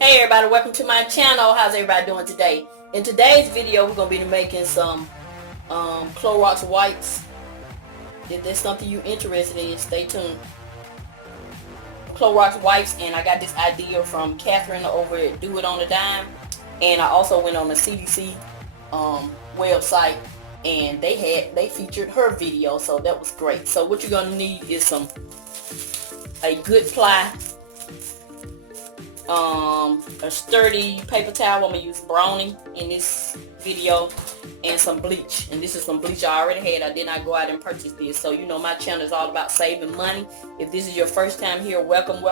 Hey everybody, welcome to my channel. How's everybody doing today? In today's video, we're going to be making some Clorox wipes. If there's something you're interested in, stay tuned. Clorox wipes, and I got this idea from Catherine over at Do It on a Dime. And I also went on the CDC website, and they featured her video, so that was great. So what you're going to need is a good ply, a sturdy paper towel. I'm gonna use Brownie in this video, and some bleach. And this is some bleach I already had. I did not go out and purchase this. So you know my channel is all about saving money. If this is your first time here, welcome.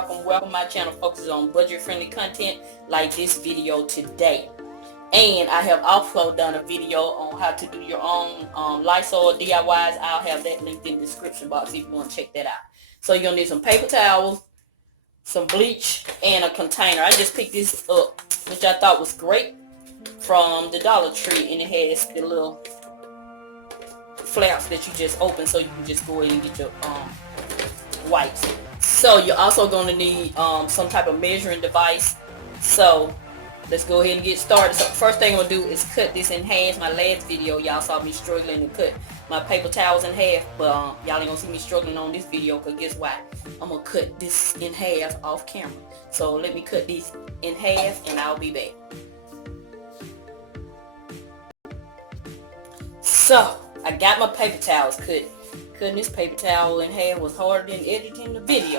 My channel focuses on budget friendly content like this video today. And I have also done a video on how to do your own Lysol DIYs. I'll have that linked in the description box if you want to check that out. So you're gonna need some paper towels, some bleach, and a container. I just picked this up, which I thought was great, from the Dollar Tree, and it has the little flaps that you just open so you can just go ahead and get your wipes. So you're also going to need some type of measuring device. So let's go ahead and get started. So first thing I'm going to do is cut this in half. My last video, y'all saw me struggling to cut my paper towels in half, but y'all ain't gonna see me struggling on this video, because guess what? I'm gonna cut this in half off camera. So let me cut these in half and I'll be back. So I got my paper towels cut. Cutting this paper towel in half was harder than editing the video.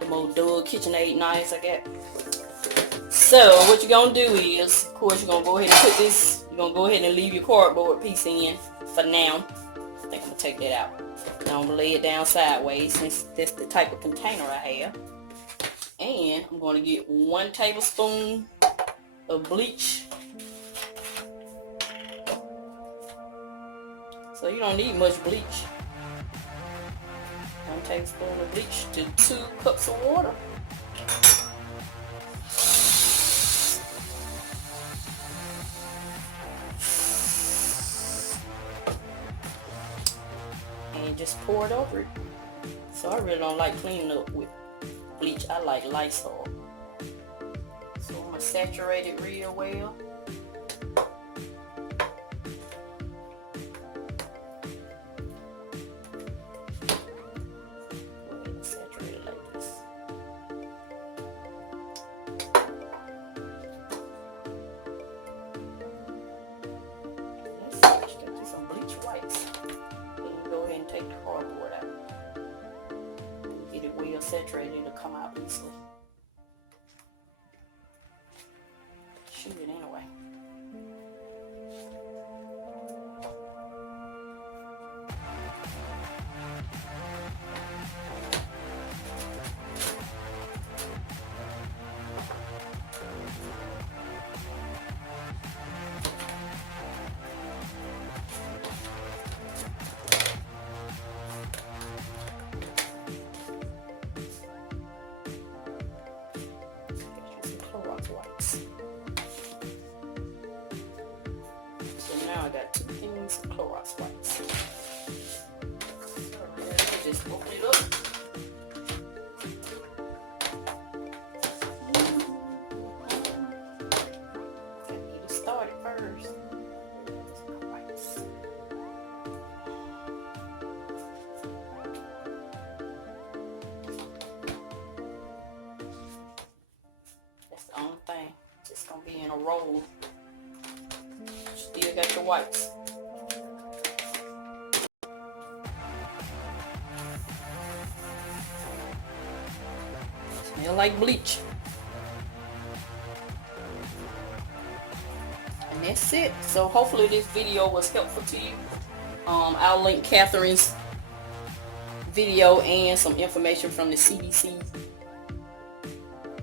The old Doug KitchenAid knives I got. So what you're gonna do is, of course, you're gonna go ahead and put this, you're gonna go ahead and leave your cardboard piece in for now. I think I'm gonna take that out. Now I'm gonna lay it down sideways, since that's the type of container I have. And I'm gonna get 1 tablespoon of bleach. So you don't need much bleach. 1 tablespoon of bleach to 2 cups of water. And just pour it over it. So I really don't like cleaning up with bleach. I like Lysol. So I'm gonna saturate it real well. Go ahead and saturate it like this. Let's get you some bleach wipes. Go ahead and take the cardboard out. Get it well saturated, it'll come out easily. Shoot it anyway. Wipes. So now I got 2 things of Clorox wipes. So just open it up. Gotta get it started first. Wipes. That's the only thing. Just gonna be in a roll. Still got your wipes. Smell like bleach. And that's it. So hopefully this video was helpful to you. I'll link Catherine's video and some information from the CDC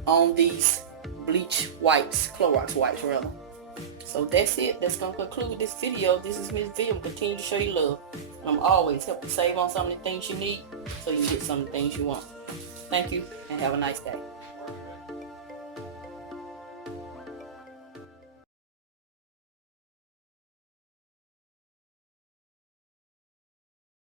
on these bleach wipes, Clorox wipes rather. So that's it. That's gonna conclude this video. This is Mrs Vee. I'm continue to show you love, and I'm always helping save on some of the things you need so you can get some of the things you want. Thank you, and have a nice day.